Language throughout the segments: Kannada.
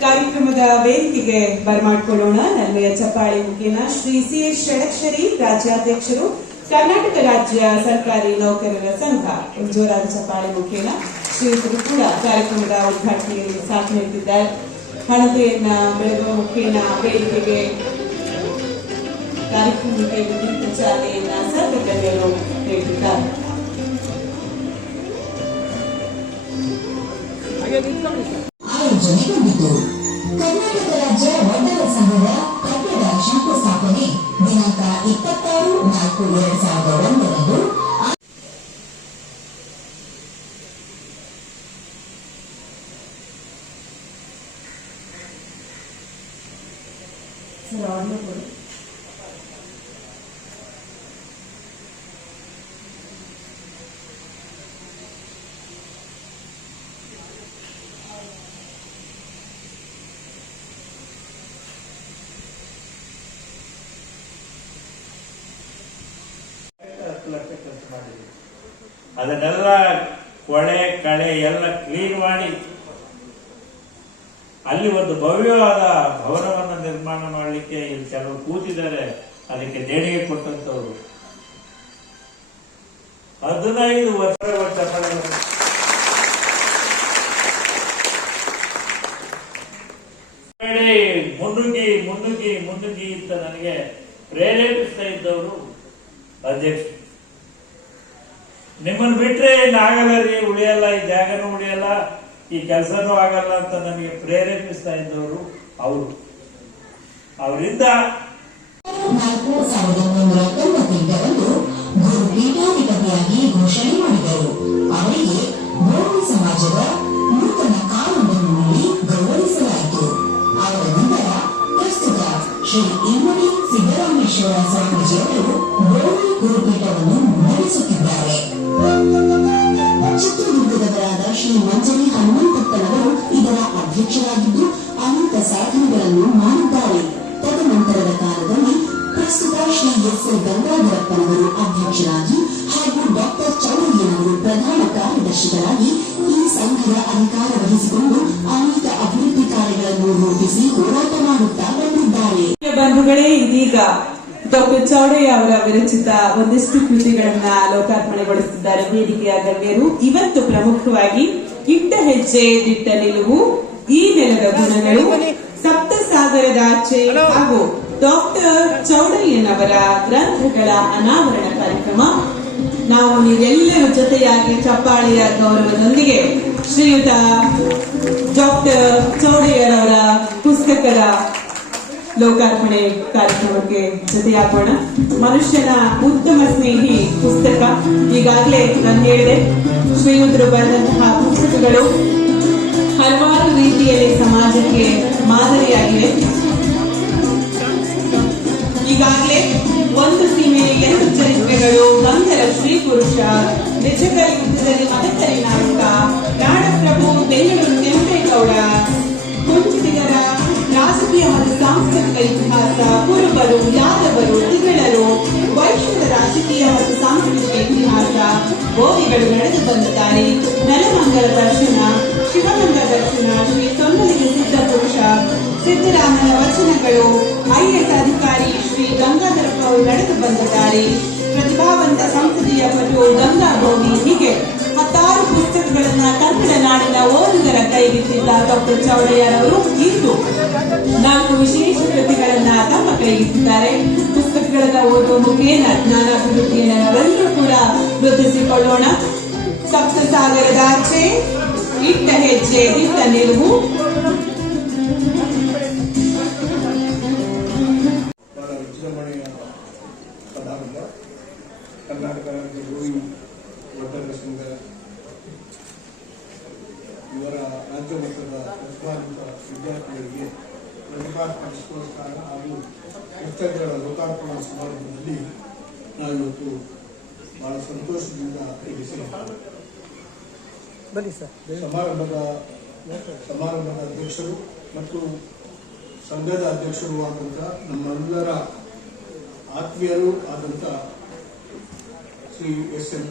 ಕಾರ್ಯಕ್ರಮದ ವೇದಿಕೆಗೆ ಬರಮಾಡಿಕೊಳ್ಳೋಣ. ನಲ್ಮೆಯ ಚಪ್ಪಾಳಿ ಮುಖೇನ ಶ್ರೀ ಸಿ ಎಸ್ ಷಡಕ್ಷರಿ ರಾಜ್ಯಾಧ್ಯಕ್ಷರು, ಕರ್ನಾಟಕ ರಾಜ್ಯ ಸರ್ಕಾರಿ ನೌಕರರ ಸಂಘ ಜೋರಾದ ಚಪ್ಪಾಳಿ ಮುಖೇನ ಶ್ರೀಯುತರು ಕೂಡ ಕಾರ್ಯಕ್ರಮದ ಉದ್ಘಾಟನೆಯಲ್ಲಿ ಸಾಥ್ ನೀಡುತ್ತಿದ್ದಾರೆ ಹಣತೆಯನ್ನ ಬೆಳಗುವ ಮುಖೇನ ವೇದಿಕೆಗೆ ಕಾರ್ಯಕ್ರಮಕ್ಕೆ ವಿದ್ಯುತ್ ಚಾಲನೆಯನ್ನ ನೀಡುತ್ತಿದ್ದಾರೆ ಆಯೋಜನೆಗೊಂಡಿತು ಕರ್ನಾಟಕ ರಾಜ್ಯ ವೈದ್ಯರ ಸಂಘದ ಕಟ್ಟಡ ಶಂಕುಸ್ಥಾಪನೆ ದಿನಾಂಕ ಇಪ್ಪತ್ತಾರು ನಾಲ್ಕು ಎರಡ್ ಸಾವಿರದ ಒಂದರಂದು ಹತ್ತು ಲಕ್ಷ ಖರ್ಚು ಮಾಡಿದ್ವಿ. ಅದನ್ನೆಲ್ಲ ಕೊಳೆ, ಕಳೆ ಎಲ್ಲ ಕ್ಲೀನ್ ಮಾಡಿ ಅಲ್ಲಿ ಒಂದು ಭವ್ಯವಾದ ಭವನವನ್ನು ನಿರ್ಮಾಣ ಮಾಡಲಿಕ್ಕೆ ಇಲ್ಲಿ ಕೆಲವರು ಕೂತಿದ್ದಾರೆ. ಅದಕ್ಕೆ ದೇಣಿಗೆ ಕೊಟ್ಟಂತವರು ಹದಿನೈದು ವರ್ಷ ಮುನ್ನುಗ್ಗಿ ಮುನ್ನುಗ್ಗಿ ಮುನ್ನುಗ್ಗಿ ಅಂತ ನನಗೆ ಪ್ರೇರೇಪಿಸ್ತಾ ಇದ್ದವರು ಅಧ್ಯಕ್ಷ ನಿಮ್ಮನ್ನು ಬಿಟ್ರೆ ಇನ್ನಾಗಲ್ಲ ರೀ, ಉಳಿಯಲ್ಲ, ಈ ಜಾಗನೂ ಉಳಿಯಲ್ಲ, ಈ ಕೆಲಸನೂ ಆಗಲ್ಲ ಅಂತ ನಮಗೆ ಪ್ರೇರೇಪಿಸ್ತಾ ಇದ್ದವರು ಅವರು. ಅವರಿಂದ ಘೋಷಣೆ ಅಧಿಕಾರ ವಹಿಸಿಕೊಂಡು ಅನೇಕ ಅಭಿವೃದ್ಧಿ ಕಾರ್ಯಗಳನ್ನು ರೂಪಿಸಿ ಹೋರಾಟ ಮಾಡುತ್ತಾ ಬಂದಿದ್ದಾರೆ. ಬಂಧುಗಳೇ, ಇದೀಗ ಡಾಕ್ಟರ್ ಚೌಡಯ್ಯ ಅವರ ವಿರಚಿತ ಒಂದಿಷ್ಟು ಕೃತಿಗಳನ್ನ ಲೋಕಾರ್ಪಣೆಗೊಳಿಸಿದ್ದಾರೆ ವೇದಿಕೆಯ ಗಣ್ಯರು. ಇವತ್ತು ಪ್ರಮುಖವಾಗಿ ಇಟ್ಟ ಹೆಜ್ಜೆ, ದಿಟ್ಟ ನಿಲುವು, ಈ ನೆಲದ ಗುಣಗಳು ಸಪ್ತ ಸಾಗರದಾಚೆ ಹಾಗೂ ಡಾಕ್ಟರ್ ಚೌಡಯ್ಯನವರ ಗ್ರಂಥಗಳ ಅನಾವರಣ ಕಾರ್ಯಕ್ರಮ. ನಾವು ನೀವೆಲ್ಲರೂ ಜೊತೆಯಾಗಿ ಚಪ್ಪಾಳೆಯ ಗೌರವದೊಂದಿಗೆ ಶ್ರೀಯುತ ಡಾಕ್ಟರ್ ಚೌಡಯ್ಯರವರ ಪುಸ್ತಕದ ಲೋಕಾರ್ಪಣೆ ಕಾರ್ಯಕ್ರಮಕ್ಕೆ ಜೊತೆಯಾಗೋಣ. ಮನುಷ್ಯನ ಉತ್ತಮ ಸ್ನೇಹಿ ಪುಸ್ತಕ. ಈಗಾಗಲೇ ನಾನು ಹೇಳಿದೆ, ಶ್ರೀಯುತರು ಬರೆದಂತಹ ಪುಸ್ತಕಗಳು ಹಲವಾರು ರೀತಿಯಲ್ಲಿ ಸಮಾಜಕ್ಕೆ ಮಾದರಿಯಾಗಿವೆ. ಈಗಾಗಲೇ ಒಂದು ಸೀಮೆ ಎರಡು ಚರಿತ್ರೆಗಳು ಗಂಧರ ಶ್ರೀ ಪುರುಷ ನಿಜಗಳ ಯುದ್ಧದಲ್ಲಿ ಮದಕರಿ ನಾಟಕ ಸಾಂಸ್ಕೃತಿಕ ಇತಿಹಾಸ ಕುರುಬರು ಯಾದವರು ತಿಗಳರು ವೈಶ್ಯದ ರಾಜಕೀಯ ಮತ್ತು ಸಾಂಸ್ಕೃತಿಕ ಇತಿಹಾಸ ಗೋವಿಗಳು ನಡೆದು ಬಂದಿದ್ದಾರೆ. ದಾರಿ ನೆಲಮಂಗಲ ದರ್ಶನ ಶಿವಗಂಗ ದರ್ಶನ ಶ್ರೀ ತೊಂದಲಿಗೆ ಸಿದ್ಧ ಪುರುಷ ಸಿದ್ದರಾಮನ ವಚನಗಳು ಐಎಸ್ ಅಧಿಕಾರಿ ಶ್ರೀ ಗಂಗಾಧರಪ್ಪ ಅವರು ನಡೆದು ಬಂದಿದ್ದಾರೆ. ಪ್ರತಿಭಾವಂತ ಸಂಸದೀಯ ಪಟು ಗಂಗಾ ಗೋವಿ ಹೀಗೆ. ಕನ್ನಡ ಕೈ ಬಿಟ್ಟಿದ್ದ ಡಾಕ್ಟರ್ ಚೌಡಯ್ಯರವರು ಇಂದು ನಾಲ್ಕು ವಿಶೇಷ ಕೃತಿಗಳನ್ನ ತಮ್ಮ ಕೈಗಿಟ್ಟಿದ್ದಾರೆ ಪುಸ್ತಕಗಳನ್ನ ಓದುವ ಮುಖೇನ ಜ್ಞಾನಾಭಿವೃದ್ಧಿಯನ್ನು ನಾವೆಲ್ಲರೂ ಕೂಡ ವೃದ್ಧಿಸಿಕೊಳ್ಳೋಣ ಸಪ್ತ ಸಾಗರದಾಚೆ ಇಟ್ಟ ಹೆಜ್ಜೆ, ದಿಟ್ಟ ನಿಲುವು ಇವರ ರಾಜ್ಯ ಮಟ್ಟದ ಪ್ರತಿಭಾನ್ವಿತ ವಿದ್ಯಾರ್ಥಿಗಳಿಗೆ ಪ್ರತಿಭಾ ಪುರಸ್ಕಾರ ಹಾಗೂ ಪುಸ್ತಕಗಳ ಲೋಕಾರ್ಪಣಾ ಸಮಾರಂಭದಲ್ಲಿ ನಾವಿವತ್ತು ಬಹಳ ಸಂತೋಷದಿಂದ. ಬನ್ನಿ ಸರ್ ಸಮಾರಂಭದ ಸಮಾರಂಭದ ಅಧ್ಯಕ್ಷರು ಮತ್ತು ಸಂಘದ ಅಧ್ಯಕ್ಷರು ಆದಂಥ ನಮ್ಮೆಲ್ಲರ ಆತ್ಮೀಯರು ಆದಂಥ ಶ್ರೀ ಎಸ್ ಎಂ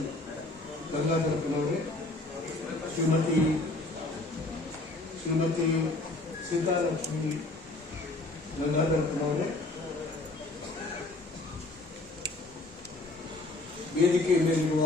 ಕನವರೆ ಶ್ರೀಮತಿ ಶ್ರೀಮತಿ ಸೀತಾಲಕ್ಷ್ಮಿ ಗಂಗಾಧರಪ್ಪನವರೇ ವೇದಿಕೆ ಮೇಲಿರುವ